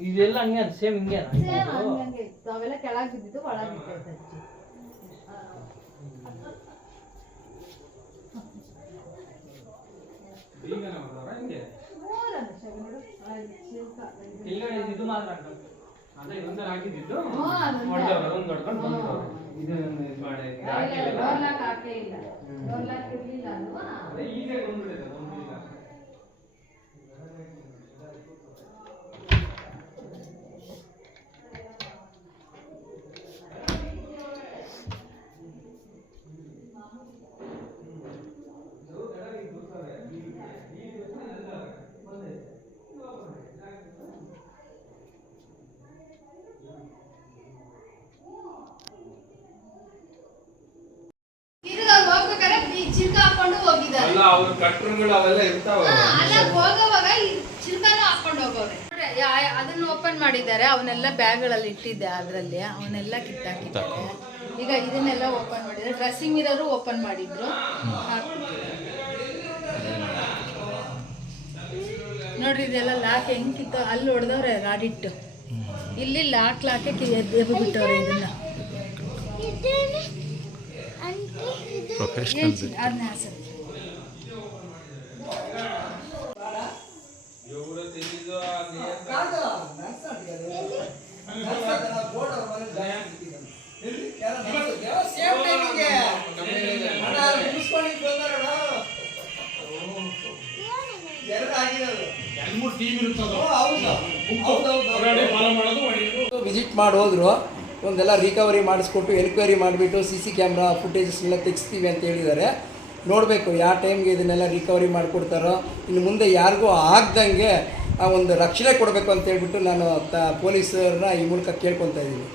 ಇದೆಲ್ಲ ಹಂಗೆ ಸೇಮ್ ಹಿಂಗೆ ಸೇಮ್ ಹಂಗಂಗೆ ಇತ್ತು ಅವೆಲ್ಲ ಕೆಳಗೆ ಬಿದ್ದಿದ್ದು ಒಳಗೆ ಬಿದ್ದೈತೆ ಅಜ್ಜಿ ಮೂರನ್ನು ಅಲ್ಲ ಅವ್ರ ಕಟ್ರುಗಳು ಅವೆಲ್ಲ ಇರ್ತಾವ. ಅಲ್ಲ ಹೋಗೋವಾಗ ಈ ಹಾಕೊಂಡು ಹೋಗೋರೆ. ನೋಡ್ರಿ, ಅದನ್ನ ಓಪನ್ ಮಾಡಿದ್ದಾರೆ ಅವನ್ನೆಲ್ಲ ಬ್ಯಾಗ್ಗಳಲ್ಲಿ ಇಟ್ಟಿದ್ದೆ ಅದರಲ್ಲಿ ಅವನ್ನೆಲ್ಲ ಕಿತ್ತಾಕಿದ್ದಾರೆ. ಈಗ ಇದನ್ನೆಲ್ಲ ಓಪನ್ ಮಾಡಿದ್ದಾರೆ. ಡ್ರೆಸ್ಸಿಂಗ್ ಮಿರರು ಓಪನ್ ಮಾಡಿದ್ರು. ನೋಡ್ರಿ ಇದೆಲ್ಲ ಲಾಕ್ ಹೆಂಗ್ ಕಿತ್ತ ಅಲ್ಲಿ ಹೊಡೆದವ್ರೆ ರಾಡಿಟ್ಟು. ಇಲ್ಲಿ ಲಾಕ್ ಲಾಕೆ ಎದ್ದು ಬಿಟ್ಟವ್ರೆ ಇದನ್ನ. ಪ್ರೊಫೆಷನಲ್ ಅದನ್ನ ಹಾಸು. ವಿಸಿಟ್ ಮಾಡಿ ಹೋದ್ರು ಒಂದೆಲ್ಲ ರಿಕವರಿ ಮಾಡಿಸ್ಕೊಟ್ಟು ಎನ್ಕ್ವೈರಿ ಮಾಡಿಬಿಟ್ಟು ಸಿ ಸಿ ಕ್ಯಾಮ್ರಾ ಫುಟೇಜಸ್ ಎಲ್ಲ ತೆಗಿಸ್ತೀವಿ ಅಂತ ಹೇಳಿದ್ದಾರೆ. ನೋಡಬೇಕು ಯಾವ ಟೈಮ್ಗೆ ಇದನ್ನೆಲ್ಲ ರಿಕವರಿ ಮಾಡಿಕೊಡ್ತಾರೋ. ಇನ್ನು ಮುಂದೆ ಯಾರಿಗೂ ಆಗ್ದಂಗೆ ಆ ಒಂದು ರಕ್ಷಣೆ ಕೊಡಬೇಕು ಅಂತ ಹೇಳ್ಬಿಟ್ಟು ನಾನು ತ ಪೊಲೀಸರನ್ನ ಈ ಮೂಲಕ ಕೇಳ್ಕೊತಾ ಇದ್ದೀನಿ.